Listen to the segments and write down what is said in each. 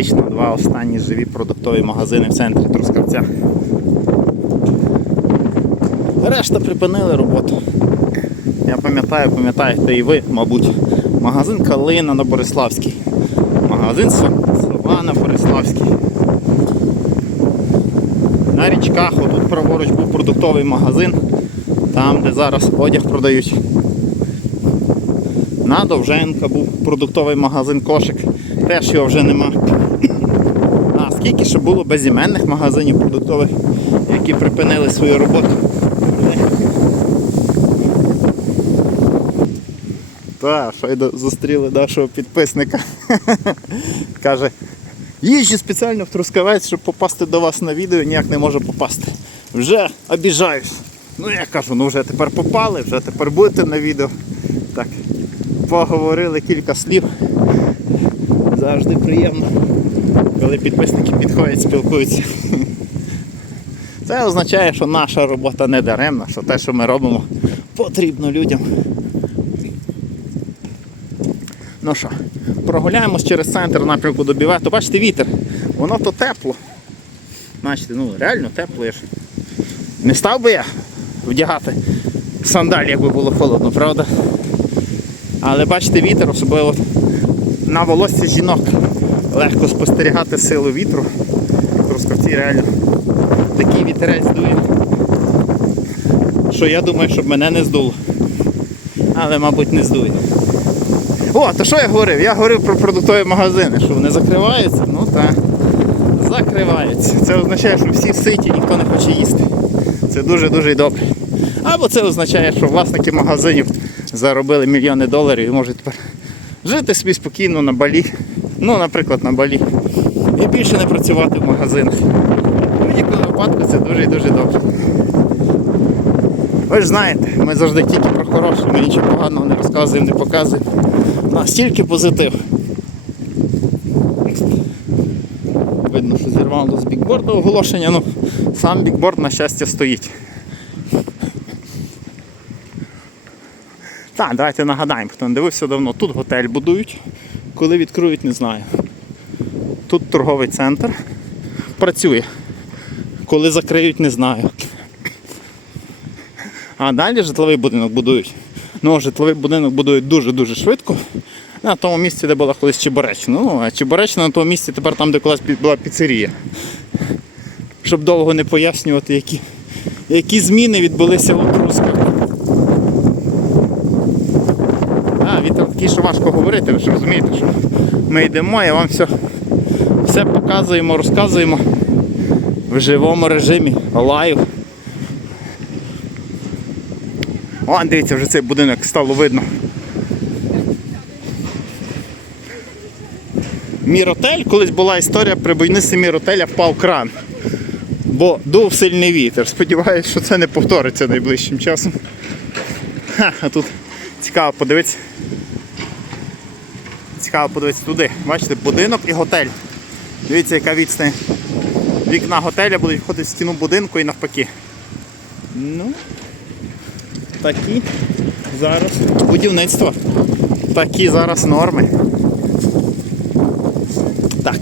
фактично два останні живі продуктові магазини в центрі Трускавця. Решта припинили роботу. Я пам'ятаю, пам'ятаєте і ви, мабуть, магазин Калина на Бориславській, магазин Со- Сова на Бориславській. На річках, отут праворуч був продуктовий магазин, там, де зараз одяг продають. На Довженка був продуктовий магазин кошик, теж його вже нема. Скільки ще було безіменних магазинів продуктових, які припинили свою роботу. Так, що зустріли нашого підписника. Каже, їжджу спеціально в Трускавець, щоб попасти до вас на відео, ніяк не можу попасти. Вже обіжаюсь. Ну я кажу, ну вже тепер попали, вже тепер будете на відео. Так, поговорили кілька слів. Завжди приємно, коли підписники підходять, спілкуються. Це означає, що наша робота не даремна, що те, що ми робимо, потрібно людям. Ну що, прогуляємось через центр напрямку до Бівету. Бачите, вітер. Воно то тепло. Бачите, ну реально тепло. Я ж не став би я вдягати сандалі, якби було холодно, правда? Але бачите, вітер, особливо на волосся жінок. Легко спостерігати силу вітру. Трускавці реально такий вітерець дує. Що я думаю, щоб мене не здуло. Але, мабуть, не здує. О, то що я говорив? Я говорив про продуктові магазини, що вони закриваються, ну так. Закриваються. Це означає, що всі ситі, ніхто не хоче їсти. Це дуже-дуже добре. Або це означає, що власники магазинів заробили мільйони доларів і можуть тепер жити собі спокійно на балі. Ну, наприклад, на балі. І більше не працювати в магазинах. В будь-якому випадку це дуже і дуже добре. Ви ж знаєте, ми завжди тільки про хороше, ми нічого поганого не розказуємо, не показуємо. У нас тільки позитив. Видно, що зірвало з бікборду оголошення, ну сам бікборд, на щастя, стоїть. Так, давайте нагадаємо, хто не дивився давно. Тут готель будують. Коли відкриють, не знаю. Тут торговий центр працює. Коли закриють, не знаю. А далі житловий будинок будують. Ну, житловий будинок будують дуже-дуже швидко. На тому місці, де була колись Чебуречна. Ну, а Чебуречна на тому місці тепер там, де колись була піцерія. Щоб довго не пояснювати, які, які зміни відбулися у Трускаві. А, вітер такий, що важко говорити, ви ж розумієте, що ми йдемо, я вам все, все показуємо, розказуємо в живому режимі, лайв. О, дивіться, вже цей будинок стало видно. Міротель, колись була історія, при будівництві міротеля впав кран. Бо дув сильний вітер. Сподіваюсь, що це не повториться найближчим часом. Ха, а тут цікаво подивитися. Цікаво подивитися туди. Бачите, будинок і готель. Дивіться, яка відстань. Вікна готеля будуть входити в стіну будинку і навпаки. Ну, такі зараз будівництво. Такі зараз норми. Так.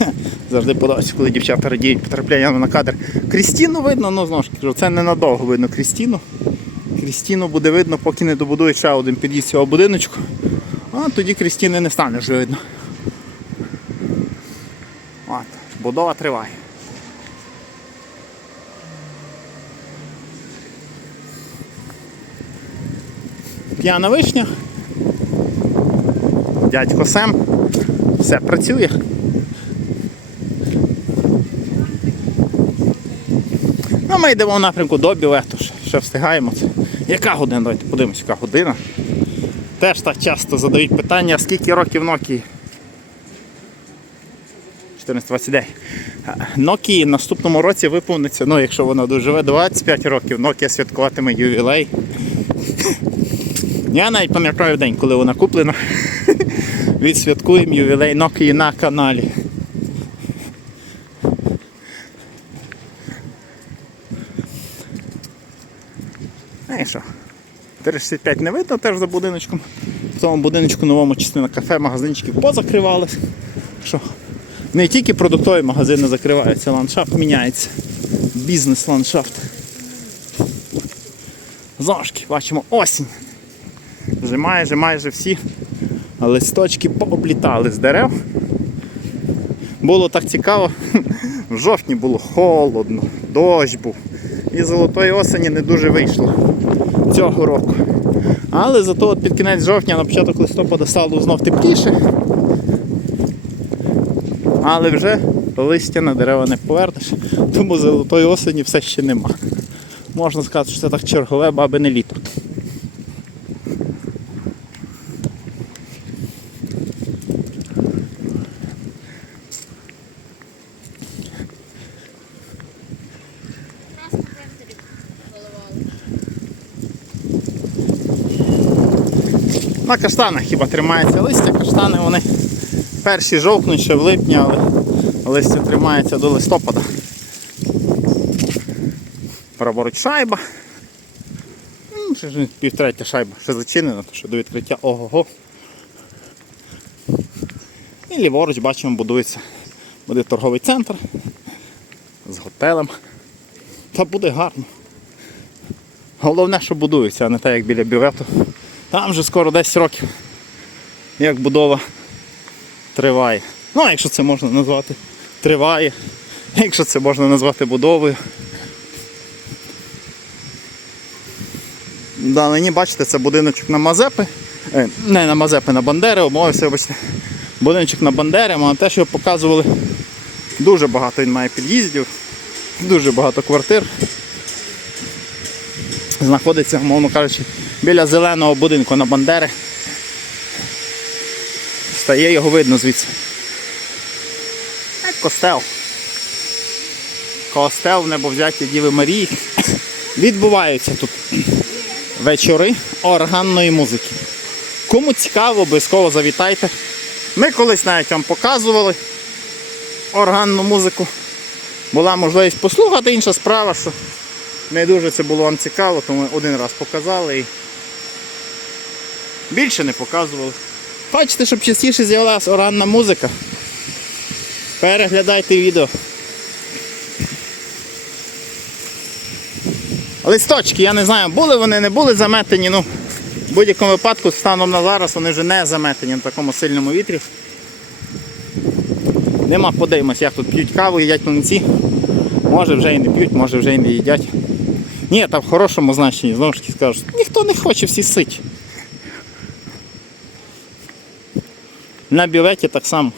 Завжди подобається, коли дівчата радіють потрапляння на кадр. Крістіну видно, ну знову ж кажу, це ненадовго видно Крістіну. Крістіну буде видно, поки не добудують ще один під'їзд цього будиночку. А тоді Крістіни не стане вже видно. От, будова триває. П'яна вишня. Дядько Сем. Все працює. Ну, ми йдемо в напрямку до Білету, ще встигаємо. Це. Яка година? Давайте подивимось, яка година. Теж так часто задають питання, скільки років Nokia? 1429. Nokia в наступному році виповниться, ну якщо вона доживе 25 років, Nokia святкуватиме ювілей. Я навіть пам'ятаю день, коли вона куплена. Відсвяткуємо ювілей Nokia на каналі. І що? 35 не видно теж за будиночком. В тому будиночку новому частина кафе, магазинчиків позакривались. Що не тільки продуктові магазини закриваються, ландшафт міняється. Бізнес-ландшафт. Зошки, бачимо осінь. Вже майже майже всі листочки пооблітали з дерев. Було так цікаво. В жовтні було холодно, дощ був. І золотої осені не дуже вийшло цього року. Але зато от під кінець жовтня, на початок листопада стало знов тепліше. Але вже листя на дерева не повернеш, тому золотої осені все ще нема. Можна сказати, що це так чергове бабине літо. На каштанах хіба тримається листя. Каштани вони перші жовтнуть ще в липні, але листя тримається до листопада. Праворуч шайба. Ну, півтретя шайба ще зачинена, то що до відкриття ого-го. І ліворуч бачимо будується. Буде торговий центр з готелем. Та буде гарно. Головне, що будується, а не так, як біля бювету. Там вже скоро 10 років, як будова триває. Ну, а якщо це можна назвати триває, якщо це можна назвати будовою. Вдалині, бачите, це будиночок на Мазепи. Е, не на Мазепи, на Бандери, обмовився, вибачте. Будиночок на Бандери, а те, що показували, дуже багато він має під'їздів, дуже багато квартир знаходиться, мовно кажучи, біля зеленого будинку на Бандери. Стає його видно звідси. Костел. Костел в небовзяті Діви Марії. Відбуваються тут вечори органної музики. Кому цікаво, обов'язково завітайте. Ми колись навіть вам показували органну музику. Була можливість послухати, інша справа, що не дуже це було вам цікаво, тому один раз показали і більше не показували. Хочете, щоб частіше з'явилася органна музика? Переглядайте відео. Листочки, я не знаю, були вони, не були заметені, ну в будь-якому випадку станом на зараз вони вже не заметені на такому сильному вітрі. Нема, подивимось, як тут п'ють каву, їдять млинці. Може вже і не п'ють, може вже і не їдять. Ні, там в хорошому значенні, знову ж таки скажуть, ніхто не хоче, всі сить. На бюветі так само.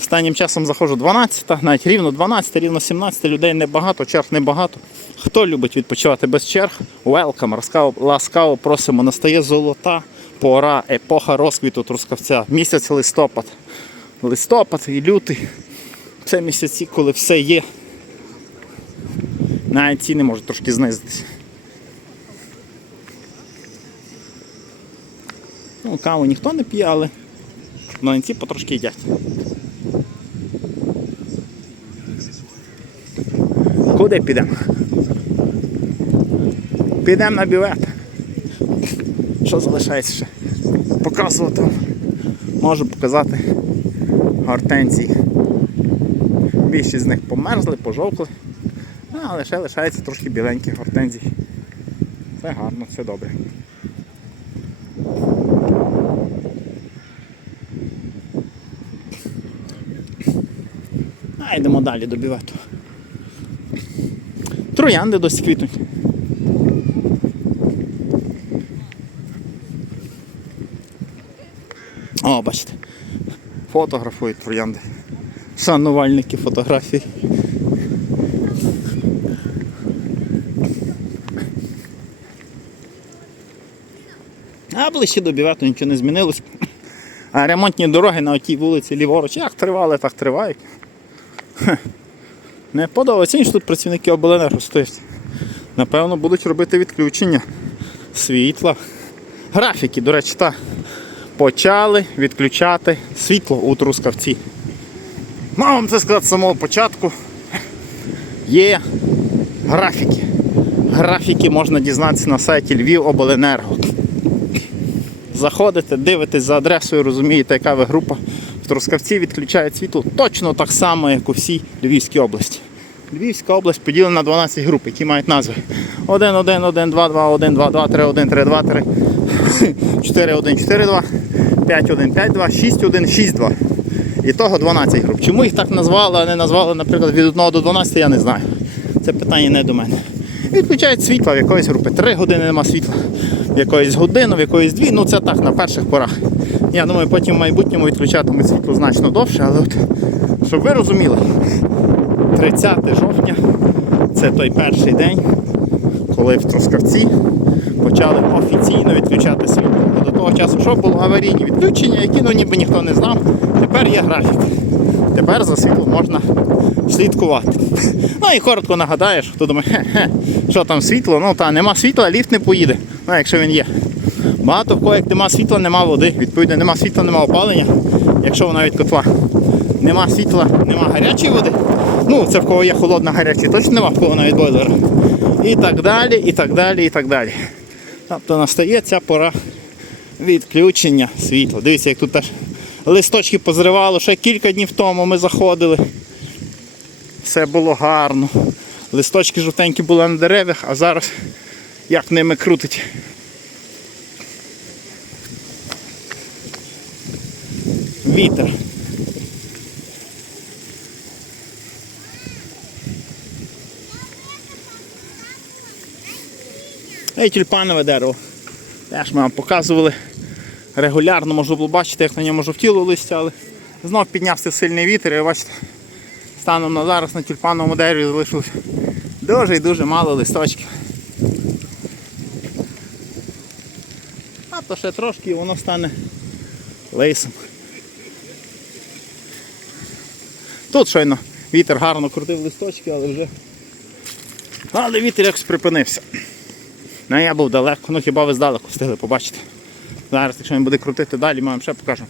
Останнім часом заходжу 12, навіть рівно 12, рівно 17 людей небагато, черг небагато. Хто любить відпочивати без черг? Welcome, ласкаво, ласкаво просимо. Настає золота пора, епоха розквіту трускавця. Місяць листопад. Листопад і лютий. Це місяці, коли все є. Навіть ціни можуть трошки знизитися. Ну, каву ніхто не п'є, але млинці потрошки їдять. Куди підемо? Підемо на бювет. Що залишається ще? Показувати. Можу показати гортензії. Більшість з них померзли, пожовкли. А лише лишається трошки біленьких гортензій. Це гарно, це добре. Йдемо далі до бювету. Троянди досі квітнуть. О, бачите. Фотографують троянди. Шанувальники фотографій. А ближче до бювету нічого не змінилось. А ремонтні дороги на отій вулиці ліворуч як тривали, так тривають. Не подобається, ніж тут працівники обленерго стоять. Напевно, будуть робити відключення світла. Графіки, до речі, та почали відключати світло у Трускавці. Мав вам це сказати з самого початку. Є графіки. Графіки можна дізнатися на сайті Львів Обленерго. Заходите, дивитесь за адресою, розумієте, яка ви група. Трускавці відключають світло точно так само, як у всій Львівській області. Львівська область поділена на 12 груп, які мають назви 1, 1, 1, 2, 2, 1, 2, 2, 3, 1, 3, 2, 3, 4, 1, 4, 2, 5, 1, 5, 2, 6, 1, 6, 2. І того 12 груп. Чому їх так назвали, а не назвали, наприклад, від 1 до 12, я не знаю. Це питання не до мене. Відключають світло в якоїсь групи 3 години нема світла, в якоїсь годину, в якоїсь 2. Ну це так, на перших порах. Я думаю, потім в майбутньому відключатимуть світло значно довше, але от, щоб ви розуміли, 30 жовтня це той перший день, коли в Трускавці почали офіційно відключати світло. Бо до того часу, що було аварійні відключення, які ну ніби ніхто не знав. Тепер є графік. Тепер за світлом можна слідкувати. Ну і коротко нагадаєш, хто думає, що там світло, ну та нема світла, ліфт не поїде. Ну, якщо він є. Багато в кого, як нема світла, нема води. Відповідно, нема світла, нема опалення, якщо вона від котла. Нема світла, нема гарячої води. Ну, це в кого є холодна гаряча, точно нема в кого навіть бойлера. І так далі, і так далі, і так далі. Тобто настає ця пора відключення світла. Дивіться, як тут теж листочки позривало, ще кілька днів тому ми заходили. Все було гарно. Листочки жовтенькі були на деревах, а зараз як ними крутить. Вітер. І тюльпанове дерево. Теж ми вам показували регулярно, можна було бачити, як на ньому жовтіло листя, але знов піднявся сильний вітер, і бачите, станом на зараз на тюльпановому дереві залишилось дуже і дуже мало листочків. А то ще трошки і воно стане лисом. Тут щойно вітер гарно крутив листочки, але вже. Але вітер якось припинився. Ну я був далеко, ну хіба ви здалеку встигли побачити. Зараз, якщо він буде крутити далі, ми вам ще покажемо.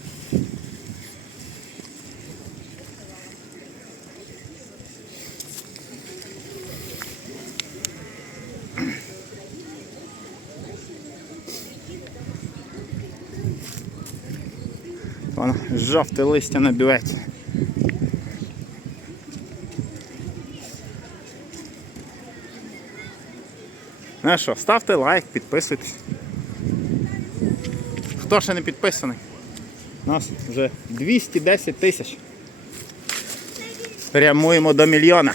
Воно жовте листя на Ну що, ставте лайк, підписуйтесь. Хто ще не підписаний? Нас вже 210 тисяч. Прямуємо до мільйона.